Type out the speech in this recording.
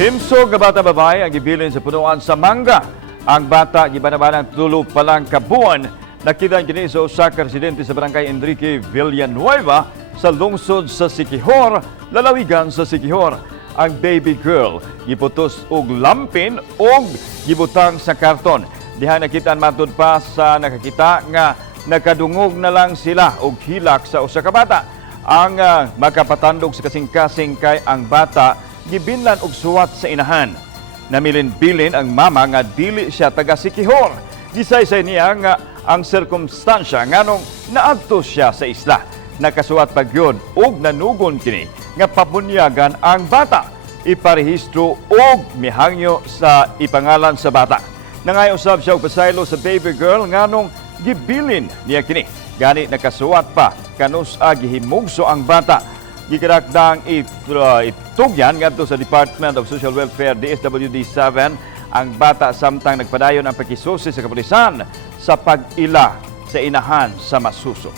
Himsog nga bata babae ang gibilin sa punuan sa Manga. Ang bata gibanabanang tulo pa lang kabuan. Nakita kini sa usa ka residente sa barangay Enrique Villanueva sa lungsod sa Siquijor, lalawigan sa Siquijor. Ang baby girl giputos og lampin og gibutang sa karton. Diha nakita matud pa sa nakakita nga nakadungog na lang sila og hilak sa usa ka bata. Ang makapatandog sa kasing-kasing kay ang bata gibinlan og suwat sa inahan. Namilin-bilin ang mama nga dili siya taga Siquijor. Gisaysay niya nga ang sirkumstansya nganong naadto siya sa isla. Nakasuwat pa gyud og nanugon kini nga papunyagan ang bata iparehistro og mihangyo sa ipangalan sa bata. Nangay usab siya og pasaylo sa baby girl nganong gibilin niya kini. Gani nakasuwat pa kanus-a gihimugso ang bata. Gikirakdang itugyan ngadto sa Department of Social Welfare DSWD 7 ang bata samtang nagpadayon ang pakisusi sa kapulisan sa pag-ila sa inahan sa Masuso.